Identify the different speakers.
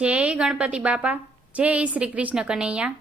Speaker 1: Jay Ganpati Bapa. Jay Shri Krishna Kanaiya.